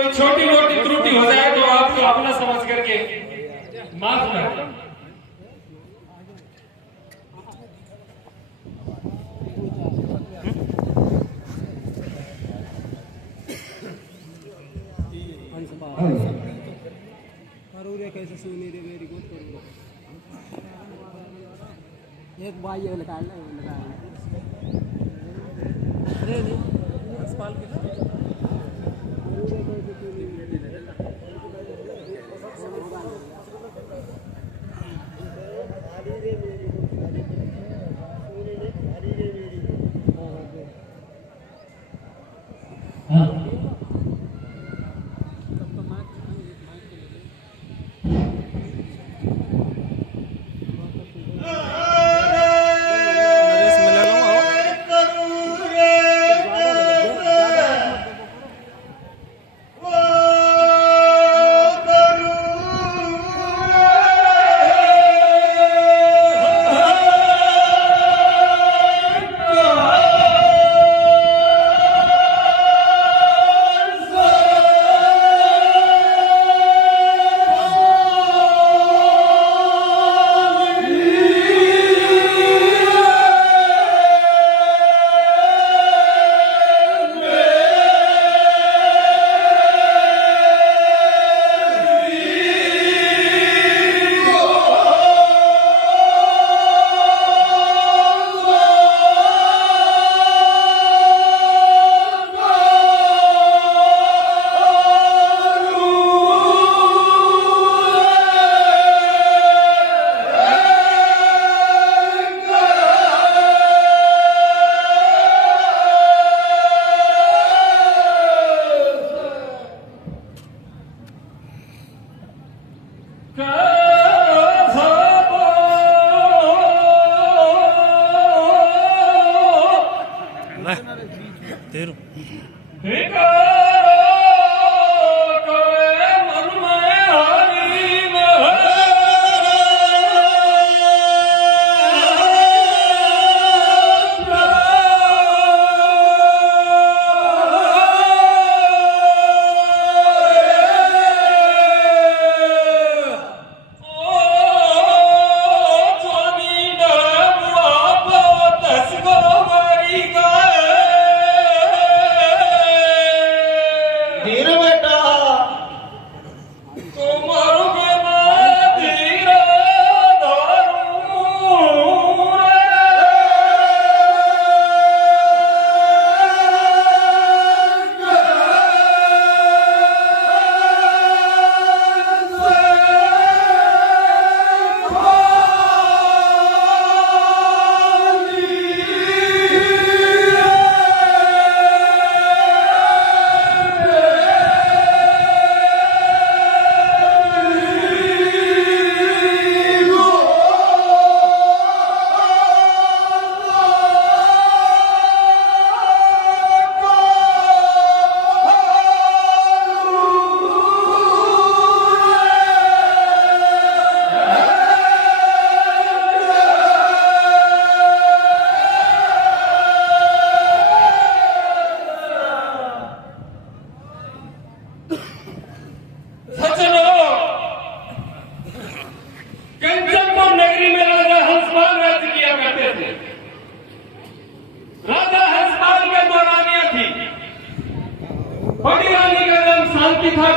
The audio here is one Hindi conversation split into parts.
कोई छोटी मोटी त्रुटि हो जाए तो आपको अपना समझ करके माफ कर। कैसे सुनी रे मेरी गोद करूंगा एक भाई है लगा अरे नहीं अस्पताल के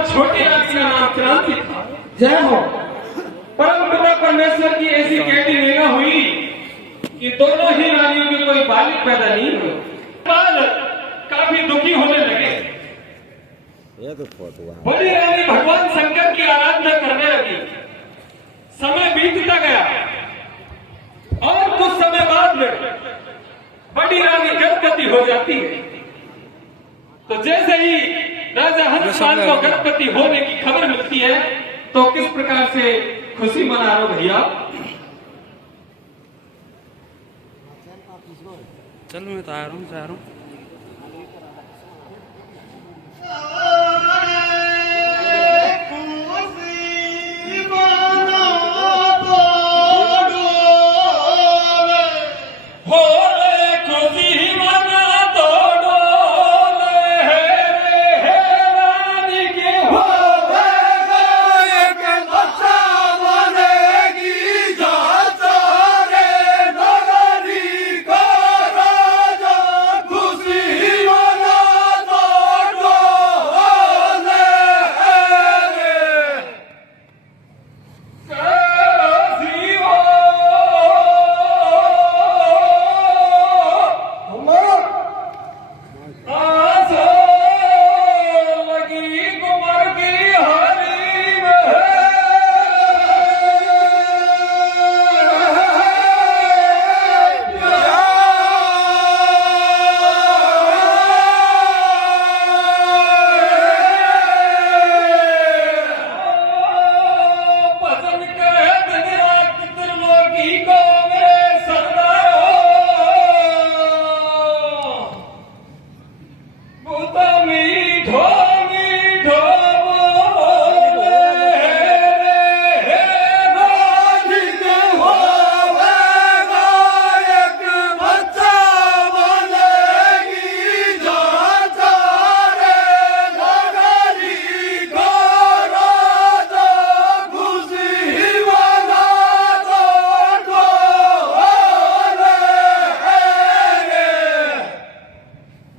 छोटी राशि का नाम क्रांति था। जय हो। परम पिता परमेश्वर की ऐसी कैटी लीला हुई कि दोनों ही रानियों की कोई बालिक पैदा नहीं हुई। बालक काफी दुखी होने लगे। बड़ी रानी भगवान शंकर की आराधना करने लगी। समय बीतता गया और कुछ समय बाद में बड़ी रानी गर्भवती हो जाती है। तो जैसे ही राजा हंसपाल को गर्भवती होने की खबर मिलती है तो किस प्रकार से खुशी मना रहे हो भैया? चल मैं तो आ रहा हूँ खुशी मना तो डोले रे रानी की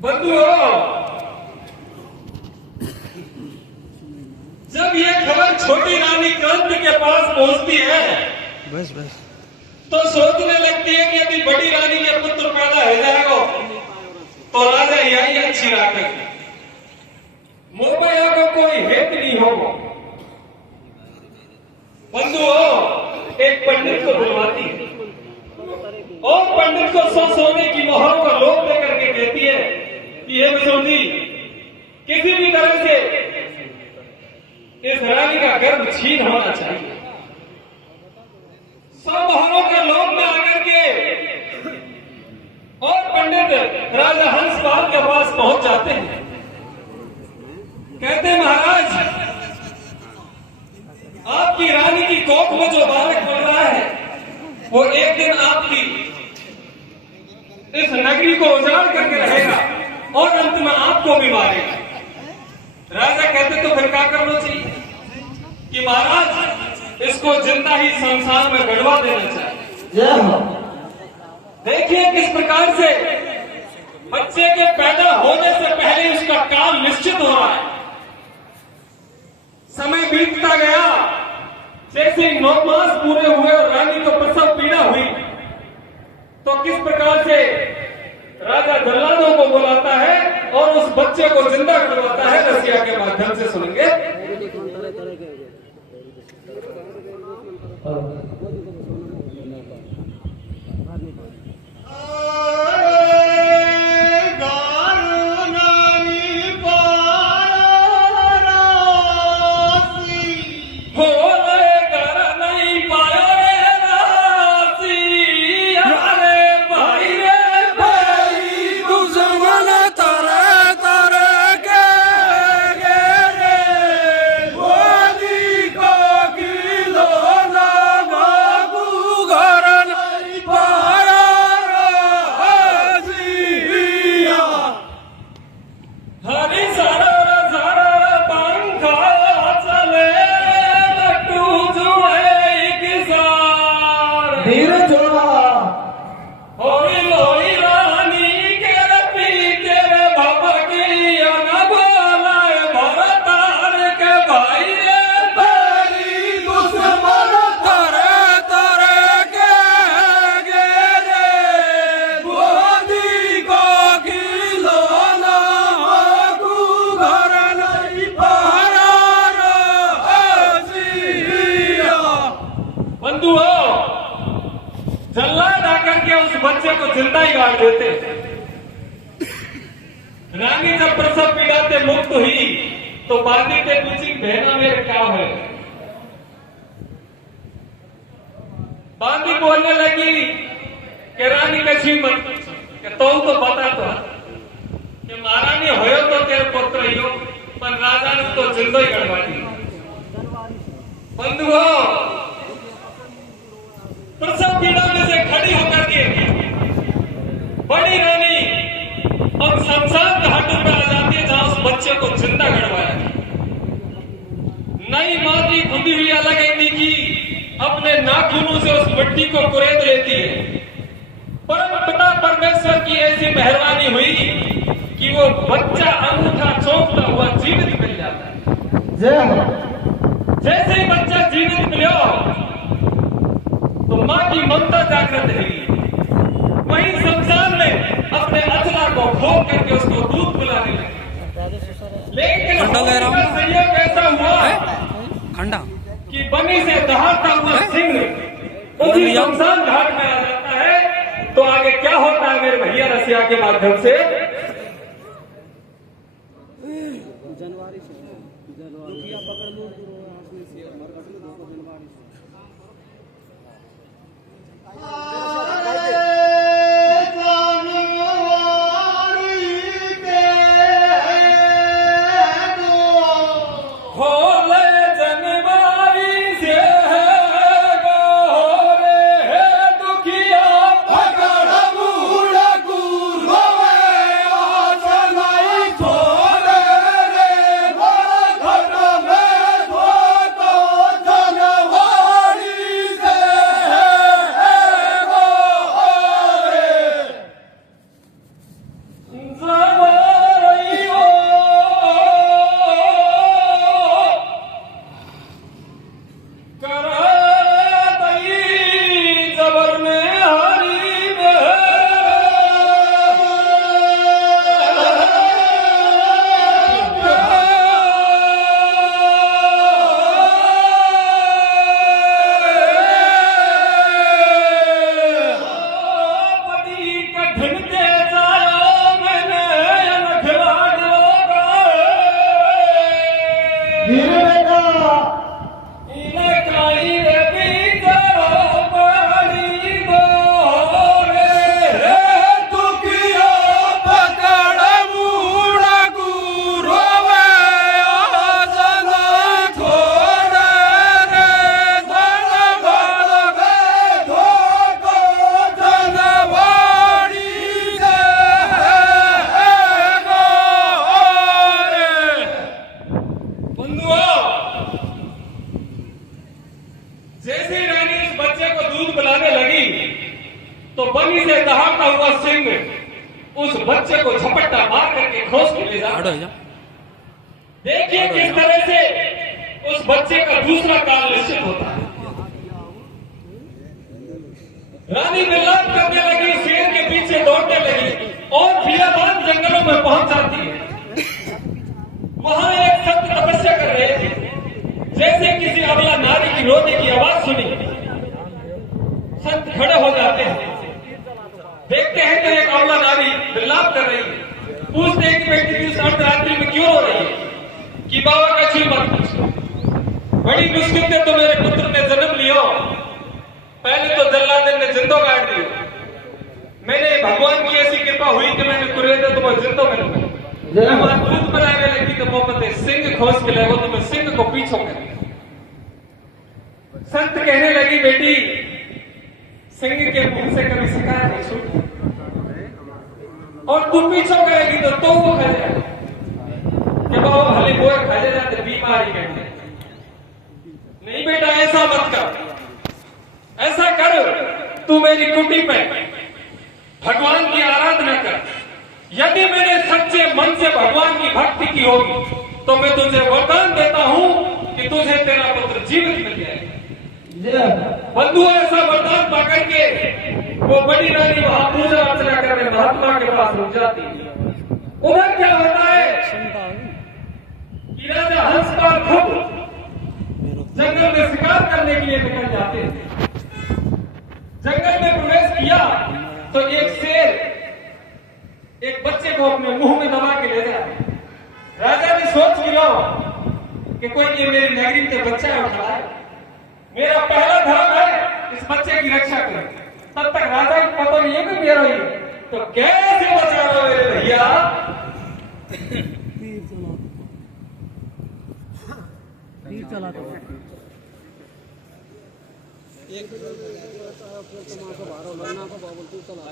बंधुओं, जब ये खबर छोटी रानी क्रांति के पास पहुंचती है बस बस तो सोचने लगती है कि यदि बड़ी रानी के पुत्र पैदा हो जाएगा तो राजा यही अच्छी रात है, मोबाइल को कोई हेत नहीं होगा। बंधुओं, एक पंडित को बुलवाती है और पंडित को सोने की मोहरों का लोभ देकर के कहती है कि हे विष्णुजी, किसी भी तरह से इस रानी का गर्भ छीन होना चाहिए। सब मोहरों के लोभ में आकर के और पंडित राजा हंसपाल के पास पहुंच जाते हैं। कहते हैं, महाराज, आपकी रानी की कोख में जो बालक बन रहा है वो एक दिन आपकी इस नगरी को उजाड़ करके रहेगा और अंत में आपको भी मारेगा। राजा कहते तो फिर क्या करना चाहिए कि महाराज इसको जिंदा ही संसार में गड़वा देना चाहिए। देखिए किस प्रकार से बच्चे के पैदा होने से पहले उसका काल निश्चित हो रहा है। समय बीतता गया, जैसे 9 मास पूरे हुए और रानी को प्रसव पीड़ा हुई तो किस प्रकार से राजा जल्लादों को बुलाता है और उस बच्चे को जिंदा करवाता है, रसिया के माध्यम से सुनेंगे। जल्लाद आकर के उस बच्चे को जिंदा ही गाड़ देते। रानी जब प्रसव पीड़ा से मुक्त हुई तो बांदी से पूछी, बहना मेरे क्या है? बांदी बोलने लगी कि रानी कछी मत कि तो पता तो कि महारानी हो तो तेरे पुत्र ही हो, पर राजा ने तो जिंदा ही गड़वा दी। बंधुओं, प्रसव पीड़ा में से खड़ी होकर के बड़ी रानी और शमशान घाटों पर आ जाती है जहां उस बच्चे को जिंदा गड़वाया। नई मां की खुदी हुई अलग एंडी की अपने नाखूनों से उस मिट्टी को कुरेद लेती है। परम पिता परमेश्वर की ऐसी मेहरबानी हुई कि वो बच्चा अंगूठा चौंकता हुआ जीवित मिल जाता है। जैसे ही बच्चा जीवित मिलो तो मां की ममता जागृत हुई। वहीं शमशान में अपने अचला को खोल करके उसको दूध पिलाने लगे। लेकिन संयोग ऐसा हुआ खंडा कि बनी से दहाड़ता हुआ सिंह उसी शमशान घाट में आ जाता है। तो आगे क्या होता है मेरे भैया रसिया के माध्यम से जनवरी से रुपया पकड़ लो जनवरी Zama उस बच्चे को झपट्टा मार करके खोज के ले जाता है। देखिए किस तरह से उस बच्चे का दूसरा काल निश्चित होता है। रानी विलाप करने लगी, शेर के पीछे दौड़ने लगी और बियाबान जंगलों में पहुंच जाती है। वहां एक संत तपस्या कर रहे थे। जैसे किसी अबला नारी की रोने की आवाज सुनी, संत खड़े हो जाते हैं। देखते हैं तो एक अबला नारी विलाप कर रही है। पूछते हैं कि बेटी की उस अर्धरात्रि में क्यों रो रही है? कि बाबा का छू मत पूछ, बड़ी मुश्किल से तो मेरे पुत्र ने जन्म लिया। पहले तो जल्लादन ने जिंदो काट दिया। मैंने भगवान की ऐसी कृपा हुई कि मैंने कुरेदा तो मैं जिंदो में लूंगा। दूध बनाने लगी तो मोहम्मद सिंह खोज के ले, वो तो मैं सिंह को पीछो कर। संत कहने लगी, बेटी सिंह के मुंह से कभी शिकायत नहीं छूटी, और तू पीछो करेगी तो वो खा जाए कि बाबा भले बोए खा जाते बीमारी कहते। नहीं बेटा, ऐसा मत कर। ऐसा कर, तू मेरी कुटी पे भगवान की आराधना कर। यदि मैंने सच्चे मन से भगवान की भक्ति की होगी तो मैं तुझे वरदान देता हूं कि तुझे तेरा पुत्र जीवित मिल जाएगा। बंधु, ऐसा वरदान पाकर के वो बड़ी रानी वहां पूजा अर्चना करने महात्मा के पास रुक जाती है। उधर क्या होता है कि राजा हंसपाल खुद जंगल में शिकार करने के लिए निकल जाते हैं। जंगल में प्रवेश किया तो एक शेर एक बच्चे को अपने मुंह में दबा के ले जाए। राजा ने सोच लिया कि कोई ये मेरी नगरी के बच्चा उठा है, मेरा पहला धर्म है इस बच्चे की रक्षा करें। तब तक राजा को पता नहीं है कि मेरा ही है, तो कैसे बचा रहे हो मेरे भैया? तीर चला तो एक बारह बनना को बाबुल तू चला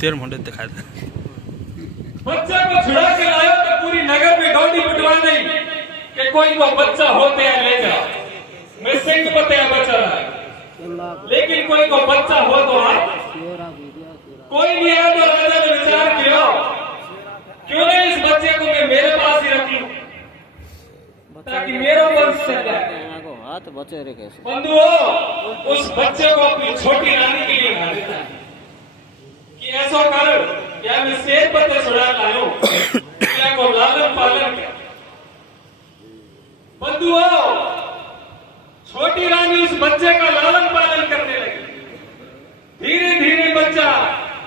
तेर मुंडे दिखा दे। बच्चे को छुड़ा के लाया तो पूरी नगर में दौड़ी पिटवा नहीं कि कोई को बच्चा होते हैं ले जाओ। मैं सिंह बताया बचा रहा है, लेकिन कोई को बच्चा हो तो कोई नहीं आया। तो राजा ने विचार किया क्यों नहीं इस बच्चे को मैं मेरे पास ही रख लूं ताकि मेरा वंश चल जाए। हाथ बचे रे कैसे बंधुओं, उस बच्चे को अपनी छोटी रानी के लिए खा देता है कि ऐसा कर, क्या मैं शेर पत्ते छुड़ा लाऊं, क्या को लालन पालन किया। बंधुओं, छोटी रानी उस बच्चे का लालन पालन करने लगी। धीरे धीरे बच्चा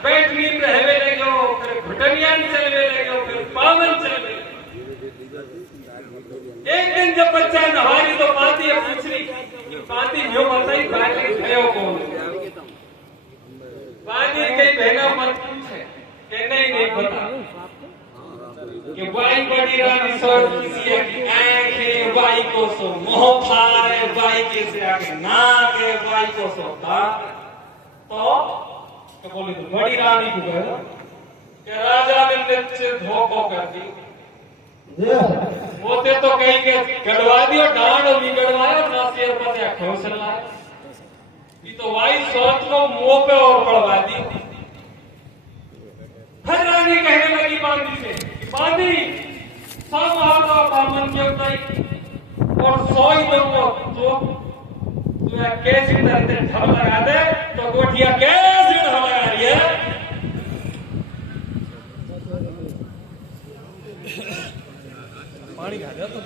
पेट नींद रहने लगे, फिर घुटनियां चलने लगे, फिर पावन चलने लगे। एक दिन जब बच्चा नहारी तो पाती है पूछ बाई के से आगे ना के बाई को सोता तो बोले तो बड़ी रानी को कहो कि राजा ने निश्चय धोखो कर दी होते तो कहीं के गड़वा दियो डांड और निगड़वाए और ना शेर पर से खोसल लाए ये तो वाई सोच को मुंह पे और पड़वा दी। फिर रानी कहने लगी बांदी से बांदी सब हाथों पामन के उताई और सोई दो तो तू कैसी तरह से ढल लगा दे तो गोठिया कैसी ढल लगा रही है। पानी खा गया तो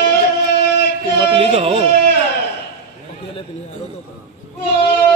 मत ली तो हो अकेले पे नहीं आ रहा तो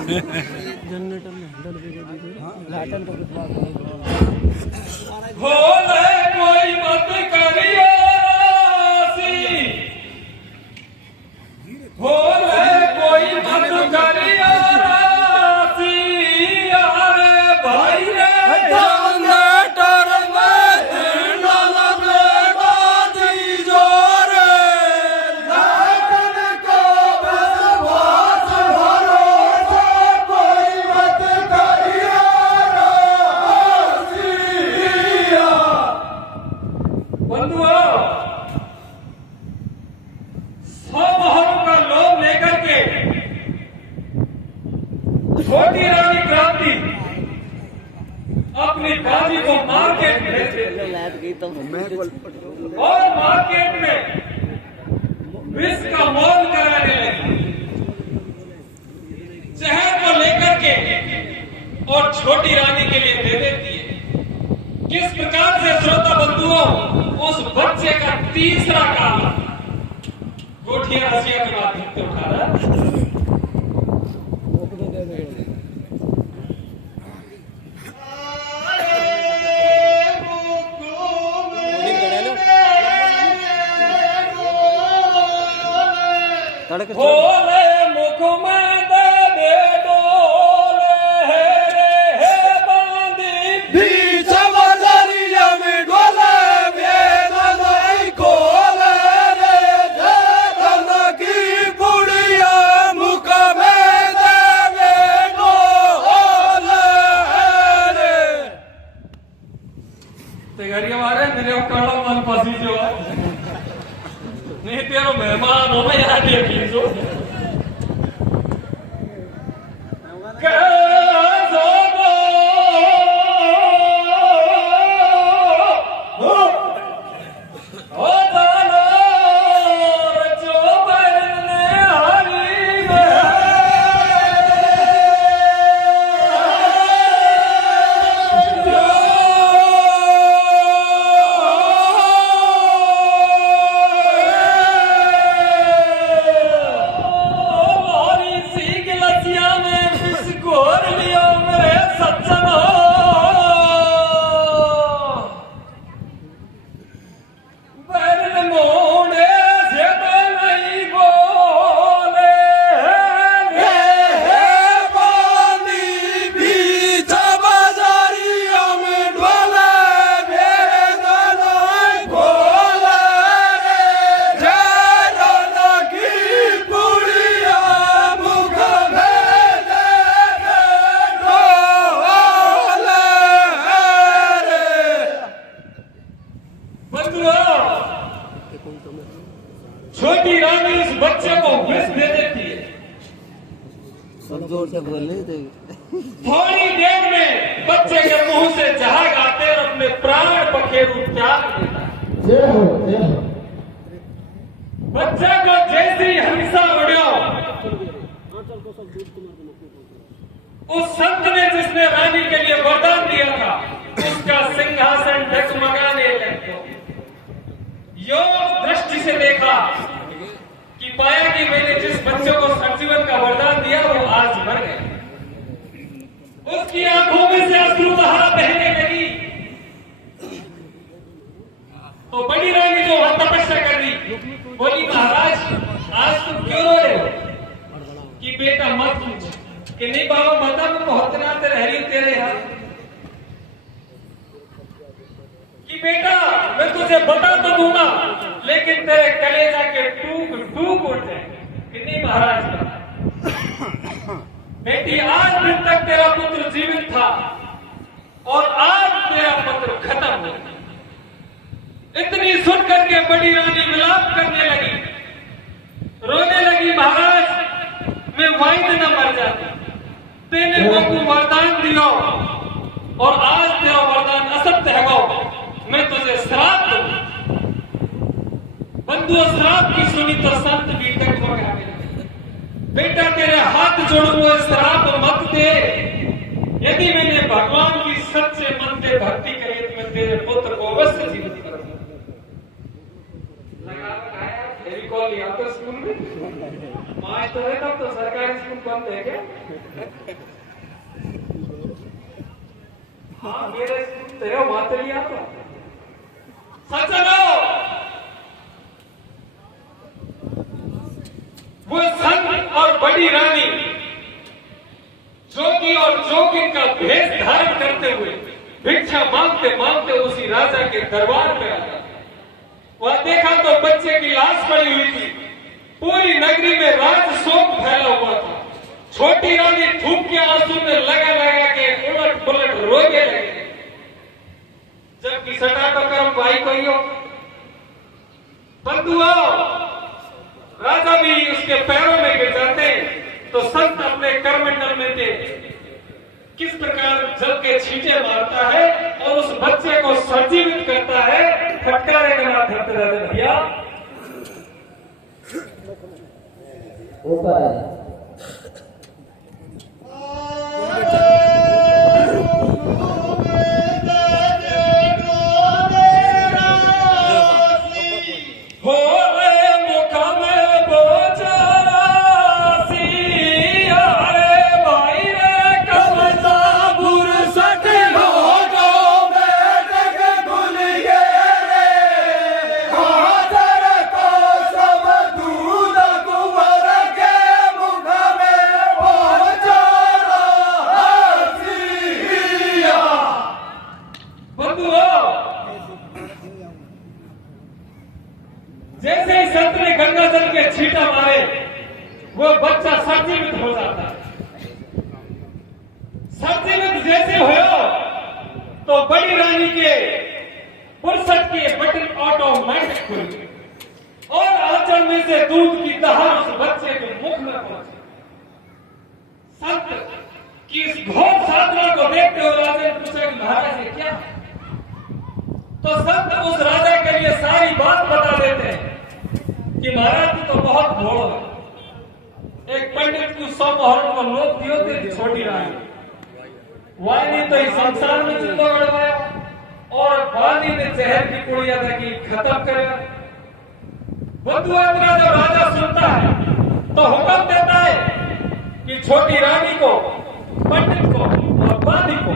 जनरेटर में हैंडल भी दे दीजिए लाटन को कुछ बात नहीं भोले कोई मत करिए राशि भोले कोई मत करिए राशि अरे भाई रे जनरेटर में हैंडल बेटा दीजो रे लाटन को बस भरोसा कोई मत करिए बंधुओं सब हम का लोभ लेकर के छोटी रानी क्रांति अपनी बाजी को मार्केट में और मार्केट में विष का मोल कराने लगी। शहर को लेकर के और छोटी रानी के लिए दे देती है। किस प्रकार से श्रोता बंधुओं उस बच्चे का तीसरा काम गोठिया रसिया के माध्यम से उठा रहा भोले मुख में दे दे डोले हे बांधी बीच बजरिया में डोले वेदन खोले रे जगन की बुढ़िया मुख में दे डोले रे तैयारी हमारे मेरे कड़ा मन पसी जो है नहीं तेरो मेहमान हो मैं यहाँ देखी जो छोटी रानी उस बच्चे को विष दे देती है। जोर से बोले थे। थोड़ी देर में बच्चे के मुंह से जहाग आते और अपने प्राण पखेरु त्याग देता है। जय हो जय हो। बच्चा को जैसी हिंसा उड़ियो, उस संत ने जिसने रानी के लिए वरदान दिया था, उसका सिंहासन डगमगाने लगा। योग दृष्टि से देखा कि पाया कि मैंने जिस बच्चे को संजीवन का वरदान दिया वो आज मर गया। उसकी आंखों में से अश्रुधारा बहने लगी। तो बड़ी रानी जो वहां तपस्या कर रही बोली, महाराज आज तुम क्यों रो रहे हो? कि बेटा मत पूछ। कि नहीं बाबा माता को बहुत नाते रह रही तेरे यहाँ। कि बेटा मैं तुझे बता तो दूंगा लेकिन तेरे कलेजा के टूक टूक उठ जाए। कि नहीं महाराज बेटी आज दिन तक तेरा पुत्र जीवित था और आज तेरा पुत्र खत्म हो गया। इतनी सुन करके बड़ी रानी विलाप करने लगी, रोने लगी, महाराज मैं वाइद न मर जाती। तेने मेरे वरदान दियो और आज तेरा वरदान असत्य है गो, मैं तुझे श्राप दूं। बंधुओं श्राप की सुनी तो संत भी डगमगा गए। बेटा तेरे हाथ जोड़ूंगा, श्राप मत दे। यदि मैंने भगवान की सच्चे मन से भक्ति करी तो मैं तेरे पुत्र को अवश्य जीवित करूंगा। फेविकॉल लिया तो स्कूल में मास्टर है तब तो सरकारी स्कूल बंद है क्या? हाँ मेरे स्कूल तेरे माते लिया तो सचनो वो संत और बड़ी रानी जोगी और जोगिन का भेष धारण करते हुए भिक्षा मांगते मांगते उसी राजा के दरबार में आया। वहां देखा तो बच्चे की लाश पड़ी हुई थी। पूरी नगरी में राज शोक फैला हुआ था। छोटी रानी थूक के आंसू में लगा लगा के उलट पुलट रोने लगी। जबकि सटा तो कर्म भाई कोई हो। बंधुओं राजा भी उसके पैरों में गिर जाते तो संत अपने करमंडल में थे किस प्रकार जल के छींटे मारता है और उस बच्चे को सजीवित करता है। फटकारे के माध्यम से राजा भैया होता है। जैसे ही संत ने गंगा जल के छींटा मारे वो बच्चा संजीवित हो जाता है। संजीवित जैसे हो तो बड़ी रानी के फुर्सत के बटन ऑटोमेटिक खुल गए और आंचल में से दूध की दहाड़ उस बच्चे के मुख में पहुंची। संत की इस घोर साधना को देखते हुए राजा ने पूछा महाराज ये क्या? तो संत उस राजा के लिए सारी बात बता देते हैं कि महाराज तू तो बहुत भोड़ो है। एक पंडित को 100 मोहरों को लोभ दियो तेरी छोटी रानी वाणी तो इस संसार में चुल्लो गड़वाया और वाणी ने जहर की पुड़िया की खत्म करे। बंधुआ जब राजा सुनता है तो हुक्म देता है कि छोटी रानी को, पंडित को और वाणी को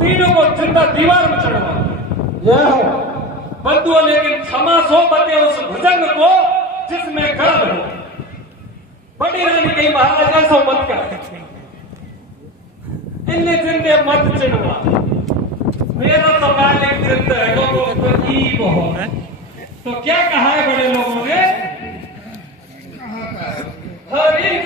तीनों को जिंदा दीवार में चढ़वा। बंधुओं लेकिन क्षमा सो बते उस भुजंग को जिसमें गर्भ हो। बड़ी रानी कही महाराज ऐसा मत कर, इन्हें जिंदे मत चिढ़वा। मेरा तो मालिक जिंदा है लोगों को ई बहुत है। तो क्या कहा है बड़े लोगों ने? हर एक